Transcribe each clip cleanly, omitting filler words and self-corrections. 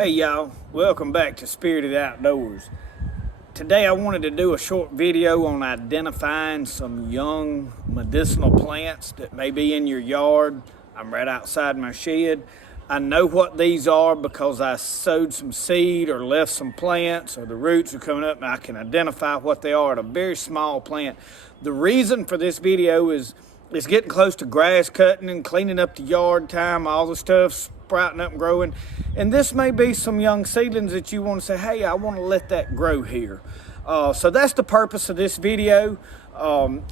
Hey y'all, welcome back to Spirited Outdoors. Today I wanted to do a short video on identifying some young medicinal plants that may be in your yard. I'm right outside my shed. I know what these are because I sowed some seed or left some plants, or the roots are coming up and I can identify what they are at a very small plant. The reason for this video is it's getting close to grass cutting and cleaning up the yard time, all the stuff sprouting up and growing. And this may be some young seedlings that you want to say, hey, I want to let that grow here. So that's the purpose of this video.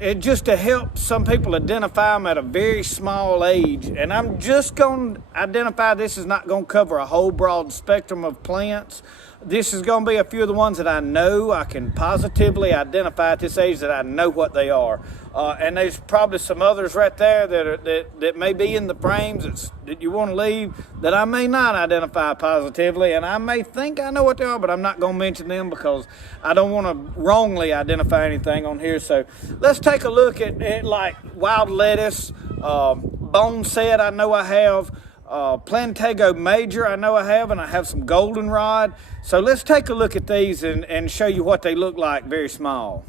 It's just to help some people identify them at a very small age. And I'm just going to identify, this is not going to cover a whole broad spectrum of plants. This is going to be a few of the ones that I know I can positively identify at this age, that I know what they are. And there's probably some others right there that may be in the frames that you want to leave that I may not identify positively, and I may think I know what they are, but I'm not going to mention them because I don't want to wrongly identify anything on here. So let's take a look at like wild lettuce, boneset I know I have, Plantain major I know I have, and I have some Goldenrod. So let's take a look at these and show you what they look like very small.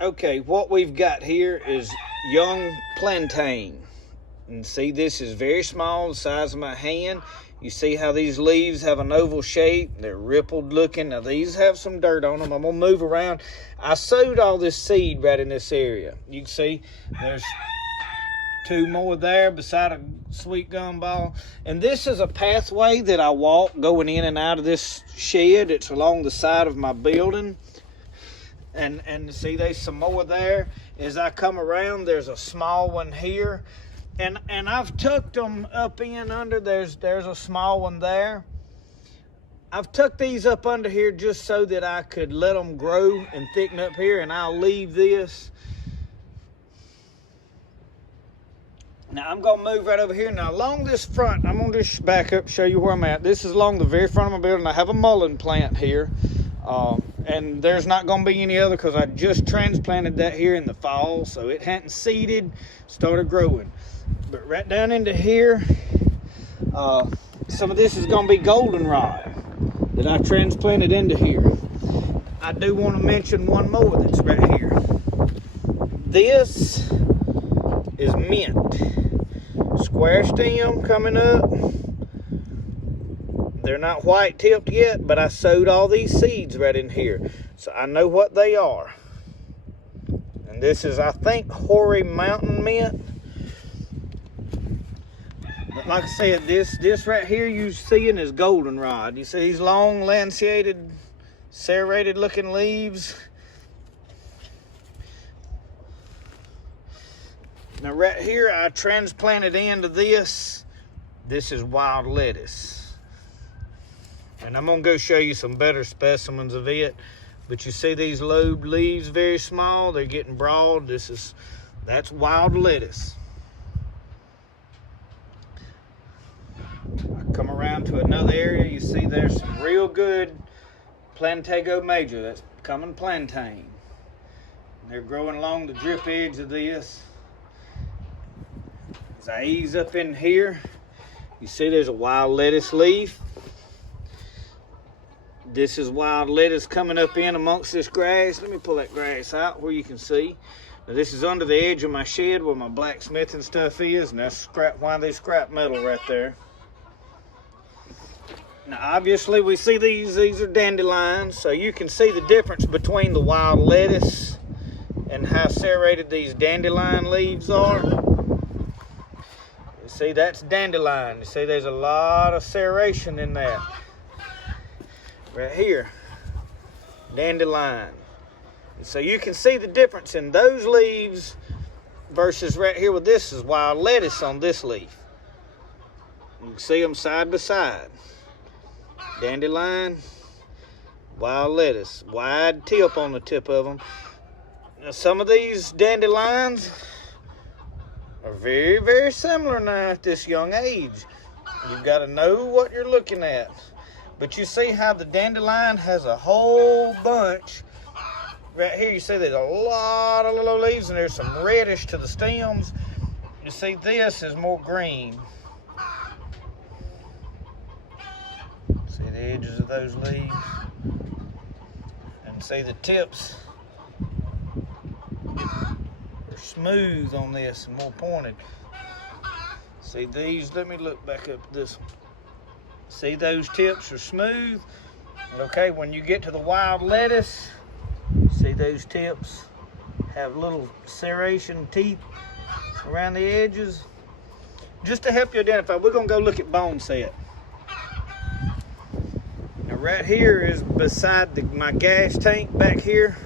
Okay, what we've got here is young plantain. And see, this is very small, the size of my hand. You see how these leaves have an oval shape? They're rippled looking. Now these have some dirt on them. I'm gonna move around. I sowed all this seed right in this area. You can see there's two more there beside a sweet gumball. And this is a pathway that I walk going in and out of this shed. It's along the side of my building. And see, there's some more there. As I come around, there's a small one here. And I've tucked them up in under, there's a small one there. I've tucked these up under here just so that I could let them grow and thicken up here, and I'll leave this. Now I'm gonna move right over here. Now along this front, I'm gonna just back up, show you where I'm at. This is along the very front of my building. I have a Mullin plant here. And there's not going to be any other because I just transplanted that here in the fall, so it hadn't seeded, started growing. But right down into here, some of this is going to be goldenrod that I transplanted into here. I do want to mention one more that's right here. This is mint. Square stem coming up. They're not white tipped yet, but I sowed all these seeds right in here. So I know what they are. And this is, I think, hoary mountain mint. But like I said, this right here you're seeing is goldenrod. You see these long, lancetated, serrated looking leaves. Now right here, I transplanted into this. This is wild lettuce. And I'm gonna go show you some better specimens of it. But you see these lobed leaves, very small, they're getting broad. That's wild lettuce. I come around to another area, you see there's some real good Plantain major, that's coming plantain. They're growing along the drip edge of this. As I ease up in here, you see there's a wild lettuce leaf. This is wild lettuce coming up in amongst this grass. Let me pull that grass out where you can see. Now this is under the edge of my shed where my blacksmithing stuff is, and that's why they scrap metal right there. Now obviously we see these are dandelions, so you can see the difference between the wild lettuce and how serrated these dandelion leaves are. You see, that's dandelion. You see there's a lot of serration in that. Right here, dandelion. And so you can see the difference in those leaves versus right here with this is wild lettuce on this leaf. You can see them side by side. Dandelion, wild lettuce, wide tip on the tip of them. Now some of these dandelions are very, very similar now at this young age. You've got to know what you're looking at. But you see how the dandelion has a whole bunch. Right here you see there's a lot of little leaves, and there's some reddish to the stems. You see this is more green. the edges of those leaves. And see the tips are smooth on this and more pointed. See these, let me look back up this one. See those tips are smooth. Okay, when you get to the wild lettuce, see those tips have little serration teeth around the edges. Just to help you identify, we're gonna go look at bone set. Now right here is beside my gas tank back here.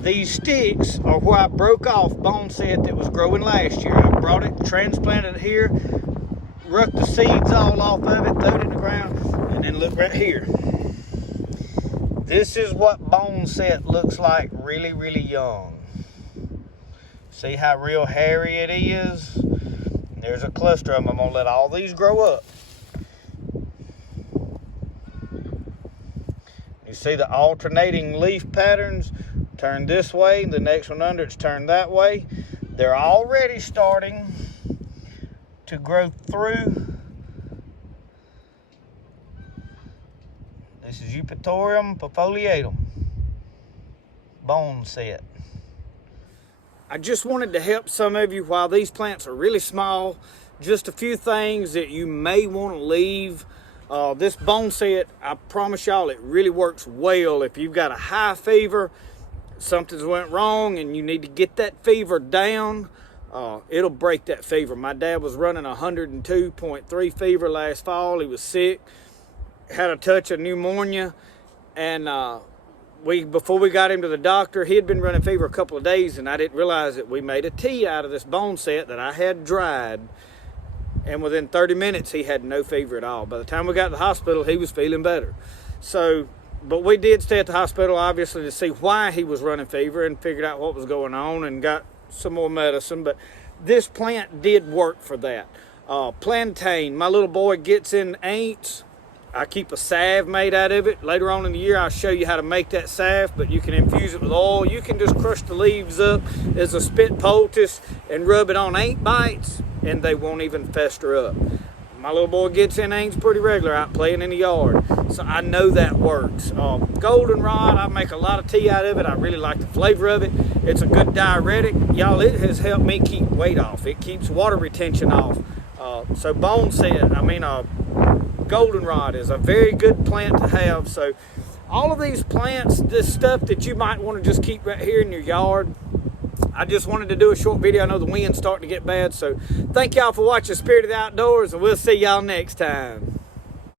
These sticks are where I broke off bone set that was growing last year. I brought it, transplanted it here, rucked the seeds all off of it, threw it in the ground, and then look right here. This is what bone set looks like really, really young. See how real hairy it is? There's a cluster of them. I'm gonna let all these grow up. You see the alternating leaf patterns? Turn this way, the next one under it's turned that way. They're already starting to grow through. This is Eupatorium perfoliatum, bone set. I just wanted to help some of you while these plants are really small. Just a few things that you may want to leave. This bone set, I promise y'all, it really works well. If you've got a high fever, something's went wrong and you need to get that fever down, it'll break that fever. My dad was running 102.3 fever last fall. He was sick, had a touch of pneumonia, and before we got him to the doctor, he had been running fever a couple of days, and I didn't realize that we made a tea out of this bone set that I had dried, and within 30 minutes he had no fever at all. By the time we got to the hospital, he was feeling better. So, but we did stay at the hospital obviously to see why he was running fever and figured out what was going on and got some more medicine. But this plant did work for that. Plantain, my little boy gets in ants. I keep a salve made out of it. Later on in the year, I'll show you how to make that salve, but you can infuse it with oil. You can just crush the leaves up as a spit poultice and rub it on ant bites, and they won't even fester up. My little boy gets in ants pretty regular out playing in the yard, so I know that works. Goldenrod, I make a lot of tea out of it. I really like the flavor of it. It's a good diuretic. Y'all, it has helped me keep weight off. It keeps water retention off. So bone set, Goldenrod is a very good plant to have. So all of these plants, this stuff that you might want to just keep right here in your yard. I just wanted to do a short video. I know the wind's starting to get bad. So thank y'all for watching Spirit of the Outdoors, and we'll see y'all next time.